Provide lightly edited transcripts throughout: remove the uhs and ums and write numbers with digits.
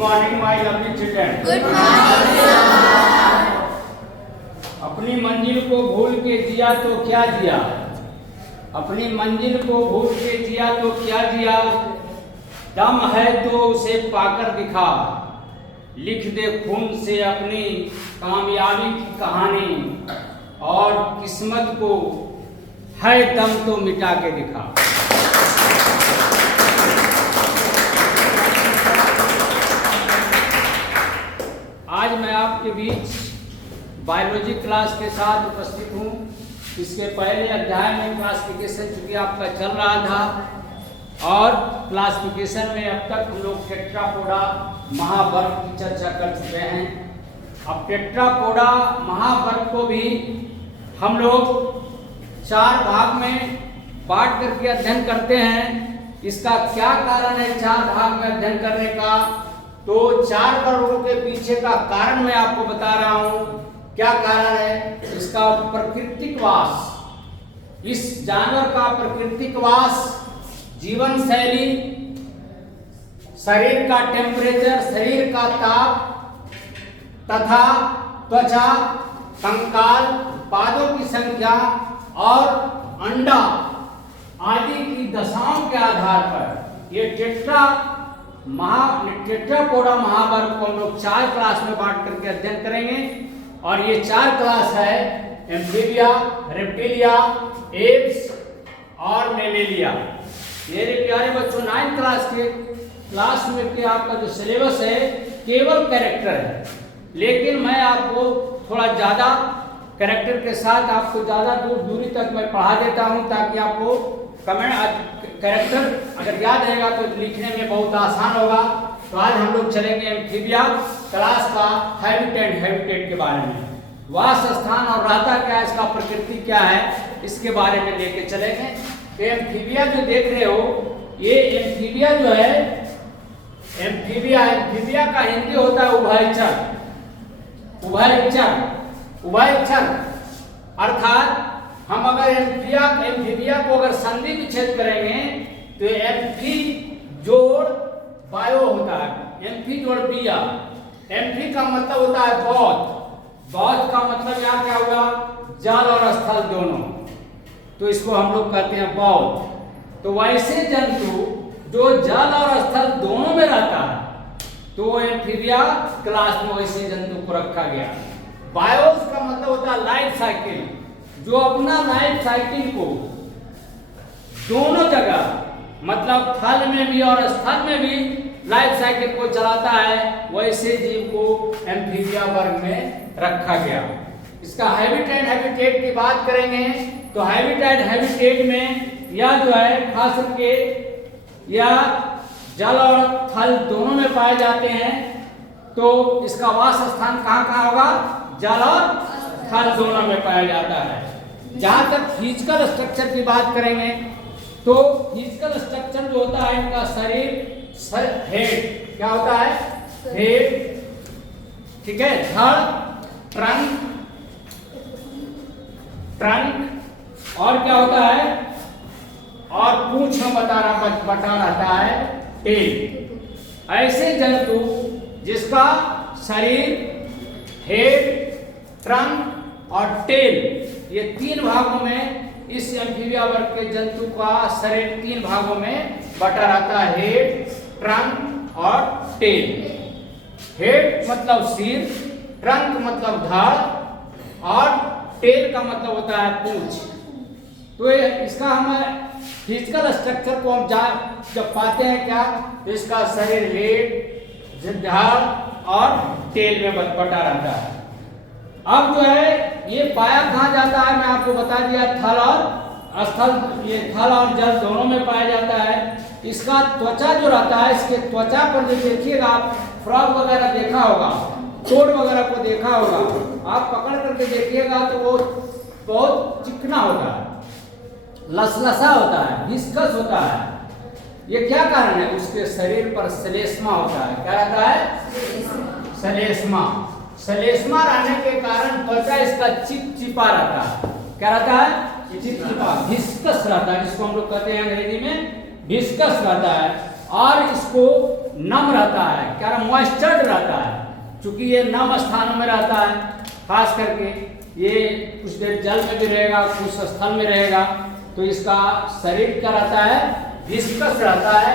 morning, my lovely children. Good morning, sir. अपनी मंजिल को भूल के जिया तो क्या जिया, अपनी मंजिल को भूल के जिया तो क्या जिया, दम है तो उसे पाकर दिखा, लिख दे खून से अपनी कामयाबी की कहानी, और किस्मत को है दम तो मिटा के दिखा। आज मैं आपके बीच बायोलॉजी क्लास के साथ उपस्थित हूँ। इसके पहले अध्याय में क्लासिफिकेशन चूंकि आपका चल रहा था, और क्लासिफिकेशन में अब तक हम लोग टेट्रापोडा महावर्ग की चर्चा कर चुके हैं। अब टेट्रापोडा महावर्ग को भी हम लोग 4 भाग में बांट करके अध्ययन करते हैं। इसका क्या कारण है 4 भाग में अध्ययन करने का, तो 4 वर्गों के पीछे का कारण मैं आपको बता रहा हूं। क्या कारण है? इसका प्राकृतिक वास, इस जानवर का प्राकृतिक वास, जीवन शैली, शरीर का टेम्परेचर, शरीर का ताप तथा त्वचा, कंकाल, पादों की संख्या और अंडा आदि की दशाओं के आधार पर ये टेट्रापोडा महावर्ग को हम लोग 4 क्लास में बांट करके अध्ययन करेंगे। और ये 4 क्लास है एम्फीबिया, रेप्टिलिया, एप्स और मेमेलिया। मेरे प्यारे बच्चों, 9th क्लास में के आपका जो सिलेबस है केवल कैरेक्टर है, लेकिन मैं आपको थोड़ा ज़्यादा कैरेक्टर के साथ आपको ज़्यादा दूरी तक मैं पढ़ा देता हूँ, ताकि आपको कैरेक्टर अगर याद रहेगा तो लिखने में बहुत आसान होगा। तो आज हम लोग चलेंगे एम्फीबिया क्लास का हैबिटेट के बारे में। वास स्थान और रहता क्या है, इसका प्रकृति क्या है, इसके बारे में लेके चलेंगे। तो एम्फीबिया जो देख रहे हो, ये एम्फीबिया जो है, एम्फीबिया का हिंदी होता है उभयचर, अर्थात हम अगर एम्फीबिया को अगर संधि विच्छेद करेंगे तो एम्फी जोड़ बायो होता है, एम्फी जोड़ बिया। एम्फी का मतलब होता है बौद्ध का मतलब यहाँ क्या हुआ, जल और स्थल दोनों, तो इसको हम लोग कहते हैं बौद्ध। तो वैसे जंतु जो जल और स्थल दोनों में रहता है, तो एम्फीबिया क्लास में वैसे जंतु को रखा गया। बायोस का मतलब होता है लाइफ साइकिल, जो अपना लाइफ साइकिल को दोनों जगह, मतलब थल में भी और स्थल में भी लाइफ साइकिल को चलाता है, वैसे जीव को एम्फीबिया वर्ग में रखा गया। इसका हैबिटेट की बात करेंगे तो हैबिटेट में यह जो है खास करके या जल और थल दोनों में पाए जाते हैं। तो इसका वास स्थान कहाँ होगा, जल और थल दोनों में पाया जाता है। जहां तक फिजिकल स्ट्रक्चर की बात करेंगे तो फिजिकल स्ट्रक्चर जो होता है इनका शरीर, हेड क्या होता है, हेड, ठीक है, धड़, ट्रंक और क्या होता है, और पूंछ में बता रहता है टेल। ऐसे जंतु जिसका शरीर, हेड, ट्रंक और टेल, ये 3 भागों में, इस एम्फीबिया वर्ग के जंतु का शरीर 3 भागों में बटा रहता है, हेड, ट्रंक और टेल। हेड मतलब सिर, ट्रंक मतलब धड़ और टेल का मतलब होता है पूंछ। तो इसका हम फिजिकल स्ट्रक्चर को हम जब पाते हैं क्या, तो इसका शरीर हेड, धड़ और टेल में बटा रहता है। अब जो है ये पाया कहाँ जाता है, मैं आपको बता दिया, थल और स्थल, ये थल और जल दोनों में पाया जाता है। इसका त्वचा जो रहता है, इसके त्वचा पर जो देखिएगा आप, फ्रॉग वगैरह देखा होगा, टोड वगैरह को देखा होगा, आप पकड़ करके देखिएगा तो वो बहुत चिकना होता है, लसलसा होता है, विस्कस होता है। ये क्या कारण है, उसके शरीर पर श्लेष्मा होता है। क्या रहता है, श्लेष्मा रहने के कारण त्वचा इसका चिपचिपा रहता है। क्या रहता है, चिपचिपा, विस्कस रहता है, जिसको हम लोग कहते हैं अंग्रेजी में विस्कस रहता है। और इसको नम रहता है, क्या मॉइस्चर्ड रहता है, क्योंकि ये नम स्थानों में रहता है। खास करके ये कुछ देर जल में भी रहेगा, कुछ स्थल में रहेगा, तो इसका शरीर क्या रहता है, विस्कस रहता है,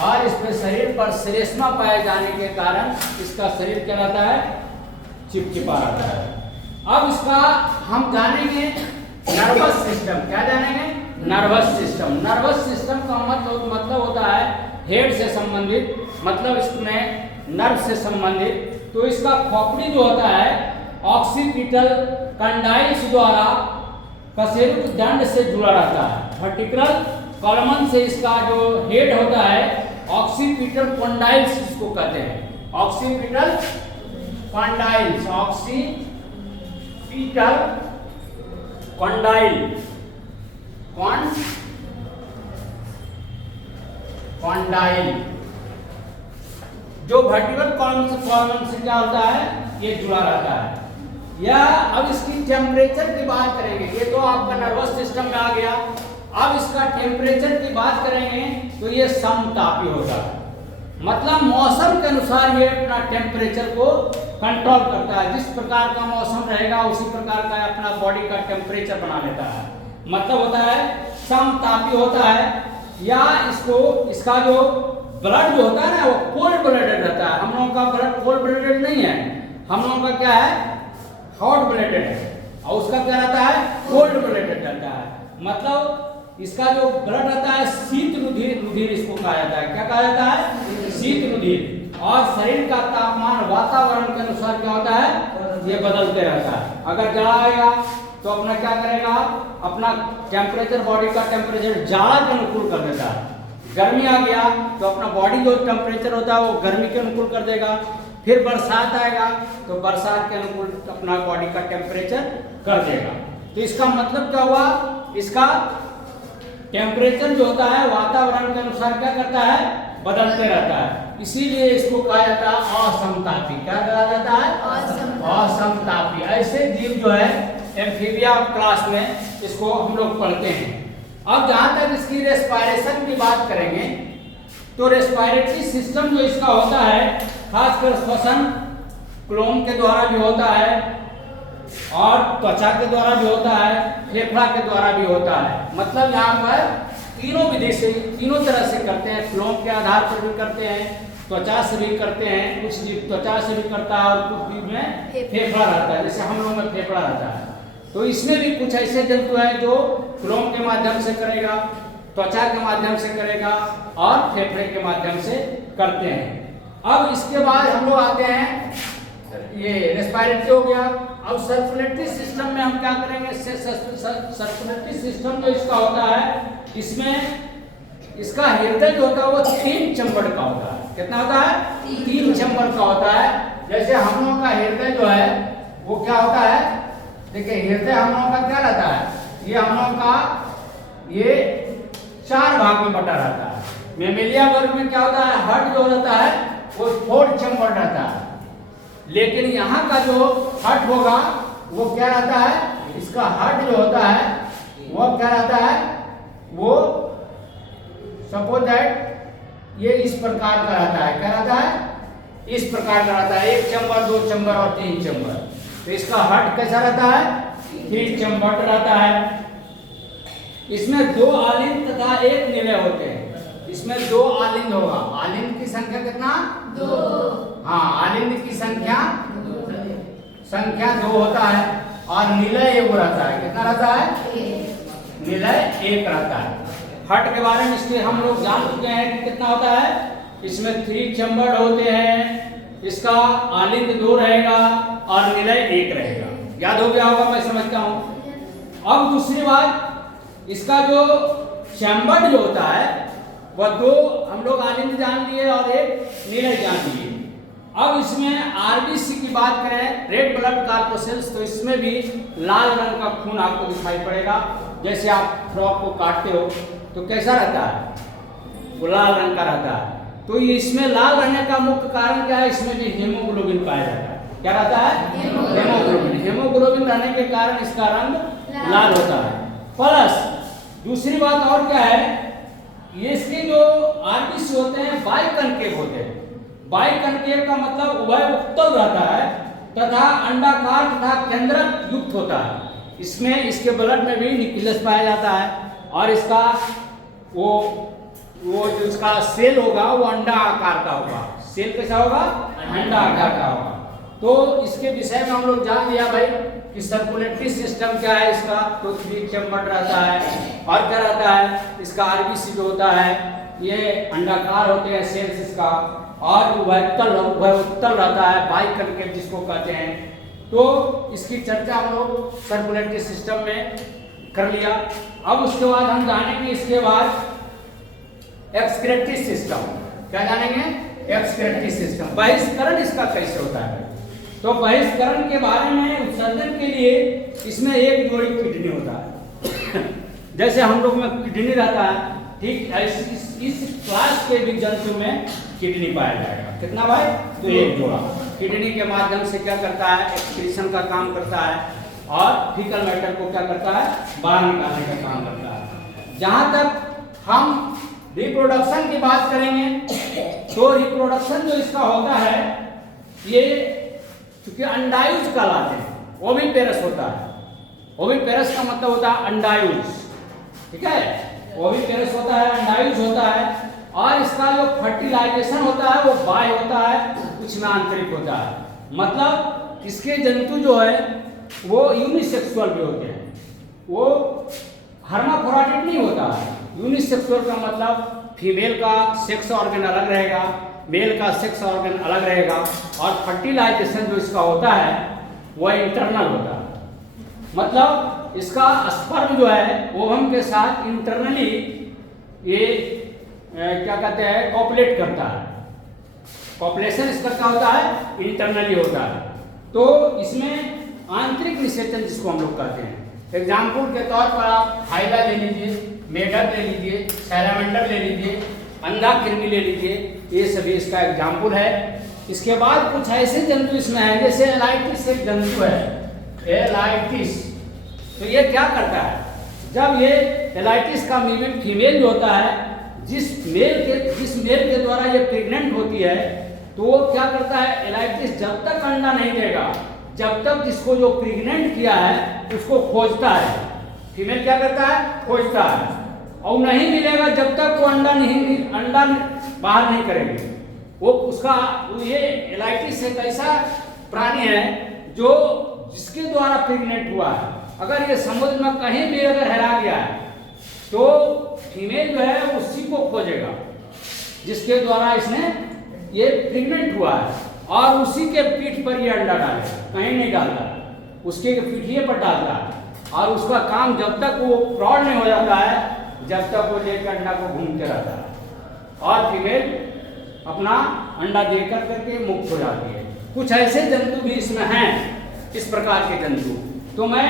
और इसमें शरीर पर श्लेष्मा पाए जाने के कारण इसका शरीर क्या रहता है, चिपचिपा रहता है। अब इसका हम जानेंगे नर्वस सिस्टम। क्या जानेंगे? Nervous system. नर्वस सिस्टम का मतलब होता है हेड से संबंधित, मतलब इसमें नर्व से संबंधित। तो इसका खोपड़ी जो होता है ऑक्सीपिटल कंडाइल्स द्वारा कशेरुक दंड से जुड़ा रहता है। वर्टिकल कॉलमन से इसका जो हेड होता है ऑक्सीपिटल कंडाइल्स इसको कहते हैं। ऑक्सीपिटल कंडाइल्स, ऑक्सीपिटल कंडाइल, कंडाइल जो वर्टिकल कॉलम से क्या होता है, ये जुड़ा रहता है। या अब इसकी टेम्परेचर की बात करेंगे। ये तो आपका नर्वस सिस्टम में आ गया। अब इसका टेम्परेचर की बात करेंगे तो ये समतापी होता है, मतलब मौसम के अनुसार ये अपना टेम्परेचर को कंट्रोल करता है। जिस प्रकार का मौसम रहेगा उसी प्रकार का अपना बॉडी का टेम्परेचर बना लेता है, मतलब होता है समतापी होता है। या इसको इसका जो ब्लड जो होता है ना वो कोल्ड ब्लडेड रहता है। हम लोगों का ब्लड कोल्ड ब्लडेड नहीं है, हम लोगों का क्या है, हॉट ब्लडेड है, और उसका क्या रहता है, कोल्ड ब्लडेड रहता है। मतलब इसका जो ब्लड रहता है शीत रुधिर, रुधिर इसको कहा जाता है। क्या कहा जाता है, शीत रुधिर। और शरीर का तापमान वातावरण के अनुसार क्या होता है, ये बदलते रहता है। अगर जाड़ा आएगा तो अपना क्या करेगा, अपना टेम्परेचर, बॉडी का टेम्परेचर जाड़ा के अनुकूल कर देता है। गर्मी आ गया तो अपना बॉडी जो टेम्परेचर होता है वो गर्मी के अनुकूल कर देगा। फिर बरसात आएगा तो बरसात के अनुकूल अपना बॉडी का टेम्परेचर कर देगा। तो इसका मतलब क्या हुआ, इसका टेम्परेचर जो होता है वातावरण के अनुसार क्या करता है, बदलते रहता है। इसीलिए इसको कहा जाता है असमतापी। क्या कहा जाता है, असमतापी। ऐसे जीव जो है एम्फीबिया क्लास में इसको हम लोग पढ़ते हैं। अब जहां तक इसकी रेस्पिरेशन की बात करेंगे तो रेस्पिरेटरी सिस्टम जो इसका होता है खासकर श्वसन क्लोम के द्वारा भी होता है, और त्वचा के द्वारा भी होता है, फेफड़ा के द्वारा भी होता है। मतलब यहाँ पर तीनों विधि से, तीनों तरह से करते हैं। क्लोम के आधार पर भी करते हैं, त्वचा से भी करते हैं, कुछ जीव त्वचा से भी करता है, और कुछ जीव में फेफड़ा रहता है, जैसे हम लोग में फेफड़ा रहता है। तो इसमें भी कुछ ऐसे जंतु हैं जो क्लोम के माध्यम से करेगा, त्वचा के माध्यम से करेगा, और फेफड़े के माध्यम से करते हैं। अब इसके बाद हम लोग आते हैं, ये रेस्पिरेटरी हो गया। अब सर्कुलेटरी सिस्टम में हम क्या करेंगे, सर्कुलेटरी सिस्टम जो इसका होता है, इसमें इसका हृदय जो होता है वो 3 चैम्बर का होता है। कितना होता है, 3 चैम्बर का होता है। जैसे हम लोगों का हृदय जो है वो क्या होता है, देखिए हृदय हम लोगों का क्या रहता है, ये हम लोगों का ये 4 भाग में बटा रहता है। मेमेलिया वर्ग में क्या होता है, हार्ट जो रहता है वो 4 चैम्बर रहता है। लेकिन यहाँ का जो हार्ट होगा वो क्या रहता है, इसका हार्ट जो होता है वो क्या रहता है, वो सपोज दैट ये इस प्रकार का रहता है। क्या रहता है, इस प्रकार का रहता है, 1 चैम्बर, 2 चैम्बर और 3 चैम्बर। तो इसका हार्ट कैसा रहता है, 3 चैम्बर रहता है। इसमें 2 आलिंद तथा 1 निलय होते हैं। इसमें 2 आलिंद होगा। आलिंद की संख्या कितना, 2। हाँ, आलिंद की संख्या 2 होता है, और निलय 1 रहता है। कितना रहता है, निलय 1 रहता है। हार्ट के बारे में इसलिए हम लोग जान चुके हैं कि कितना होता है, इसमें 3 चैम्बर होते हैं, इसका आलिंद 2 रहेगा और निलय 1 रहेगा। याद हो गया होगा, मैं समझता हूं। अब दूसरी बात, इसका जो चैम्बर जो होता है वह 2 हम लोग आलिंद जान लिए और 1 निलय जान लिए। अब इसमें आरबीसी की बात करें, रेड ब्लड कॉर्पसेल्स, तो इसमें भी लाल रंग का खून आपको दिखाई पड़ेगा। जैसे आप फ्रॉक को काटते हो तो कैसा रहता है, वो लाल रंग का रहता है। तो इसमें लाल रहने का मुख्य कारण क्या है, इसमें भी हेमोग्लोबिन पाया जाता है। क्या रहता है, हेमोग्लोबिन। हेमोग्लोबिन रहने के कारण इसका रंग लाल होता है। प्लस दूसरी बात और क्या है, ये इसके जो आरबीसी होते हैं बाइकनकेव होते हैं। बाइकनकेव का मतलब उभय उत्तल रहता है तथा अंडाकार तथा केंद्रक युक्त होता है। इसमें इसके ब्लड में भी न्यूक्लियस पाया जाता है और इसका वो जो इसका सेल होगा वो अंडा आकार का होगा। सेल कैसा होगा? अंडा आकार का होगा। तो इसके विषय में हम लोग जान लिया भाई कि सर्कुलेटरी सिस्टम क्या है इसका, तो 3 चैम्बर रहता है और क्या रहता है इसका आरबीसी जो होता है ये अंडाकार होते हैं सेल्स इसका, और उभयउत्तल रहता है बाइकनकेव जिसको कहते हैं। तो इसकी चर्चा हम लोग सर्कुलेटरी सिस्टम में कर लिया। अब उसके बाद हम जानेंगे इसके बाद एक्सक्रेटरी सिस्टम। क्या जानेंगे? Excretory system. बहिष्करण इसका कैसे होता है? तो बहिष्करण के बारे में उत्सर्जन के लिए इसमें एक जोड़ी किडनी होता है जैसे हम लोग में किडनी रहता है, ठीक इस क्लास के भी जंतु में किडनी पाया जाएगा। कितना भाई? तो एक जोड़ा किडनी के माध्यम से क्या करता है एक्सक्रीशन का काम करता है और फीकल मैटर को क्या करता है बाहर निकालने का काम करता है। जहां तक हम रिप्रोडक्शन की बात करेंगे तो रिप्रोडक्शन जो इसका होता है ये क्योंकि अंडायुज कहलाते हैं, ओविपेरस होता है। ओविपेरस का मतलब होता है अंडायुज, ठीक है। ओविपेरस होता है, अंडायुज होता है और इसका जो फर्टिलाइजेशन होता है वो बाह्य होता है, कुछ में आंतरिक होता है। मतलब इसके जंतु जो है वो यूनिसेक्सुअल भी होते हैं, वो हर्माफ्रोडिट नहीं होता है। यूनिसेक्सुअल का मतलब फीमेल का सेक्स ऑर्गन अलग रहेगा, मेल का सेक्स ऑर्गन अलग रहेगा और फर्टिलाइजेशन जो इसका होता है वह इंटरनल होता है। मतलब इसका स्पर्म जो है ओवम के साथ इंटरनली ये क्या कहते हैं कॉपुलेट करता है। कॉपुलेशन इसका क्या होता है इंटरनली होता है। तो इसमें आंतरिक निषेचन जिसको हम लोग कहते हैं, एग्जाम्पल के तौर पर आप हाइला ले लीजिए, मेढक ले लीजिए, सैलामेंडर ले लीजिए, अंधा कृमि ले लीजिए, ये सभी इसका एग्जाम्पल है। इसके बाद कुछ ऐसे जंतु इसमें हैं जैसे एलाइटिस एक जंतु है, एलाइटिस। तो ये क्या करता है जब ये एलाइटिस का फीमेल जो होता है जिस मेल के द्वारा ये प्रेग्नेंट होती है तो वो क्या करता है एलाइटिस जब तक अंडा नहीं देगा जब तक जिसको जो प्रेग्नेंट किया है उसको खोजता है। फीमेल क्या करता है खोजता है और नहीं मिलेगा जब तक वो अंडा बाहर नहीं करेगी। वो उसका ये एलाइटिस एक ऐसा प्राणी है जो जिसके द्वारा प्रेग्नेंट हुआ है। अगर ये समुद्र में कहीं भी अगर हेरा गया है तो फीमेल जो है उसी को खोजेगा जिसके द्वारा इसने ये प्रेग्नेंट हुआ है और उसी के पीठ पर ये अंडा डालेगा, कहीं नहीं डालता, उसके पीठिए पर डालता है और उसका काम जब तक वो प्रौढ़ नहीं हो जाता है जब तक वो लेकर अंडा को घूमते रहता है और फीमेल अपना अंडा देकर करके मुक्त हो जाती है। कुछ ऐसे जंतु भी इसमें हैं, इस प्रकार के जंतु। तो मैं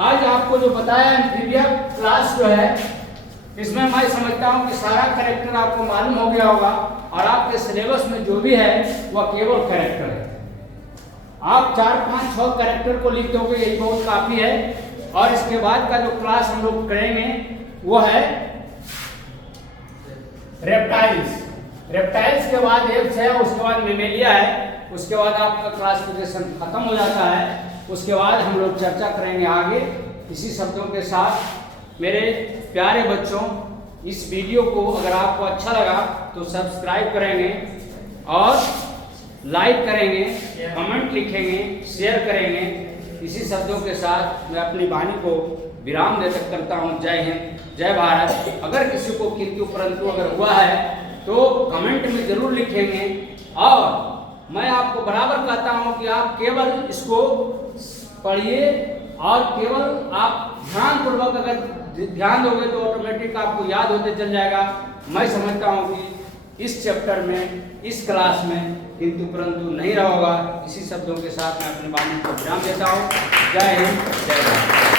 आज आपको जो बताया एम्फीबिया क्लास जो है इसमें मैं समझता हूँ कि सारा कैरेक्टर आपको मालूम हो गया होगा और आपके सिलेबस में जो भी है वह केवल कैरेक्टर है। आप 4, 5, 6 कैरेक्टर को लिख दोगे यही बहुत काफ़ी है। और इसके बाद का जो क्लास हम लोग करेंगे वो है रेप्टाइल्स। रेप्टाइल्स के बाद एप्स है, उसके बाद मेमेलिया है, उसके बाद आपका क्लासिफिकेशन खत्म हो जाता है। उसके बाद हम लोग चर्चा करेंगे आगे इसी शब्दों के साथ। मेरे प्यारे बच्चों, इस वीडियो को अगर आपको अच्छा लगा तो सब्सक्राइब करेंगे और लाइक करेंगे, कमेंट लिखेंगे, शेयर करेंगे। इसी शब्दों के साथ मैं अपनी वाणी को विराम देकर करता हूँ। जय हिंद, जय भारत। अगर किसी को किंतु परंतु अगर हुआ है तो कमेंट में जरूर लिखेंगे और मैं आपको बराबर कहता हूँ कि आप केवल इसको पढ़िए और केवल आप ध्यानपूर्वक अगर ध्यान दोगे तो ऑटोमेटिक आपको याद होते चल जाएगा। मैं समझता हूँ कि इस चैप्टर में, इस क्लास में किंतु परंतु नहीं रहोगा। इसी शब्दों के साथ मैं अपनी वाणी को विराम देता हूँ। जय हिंद, जय भारत।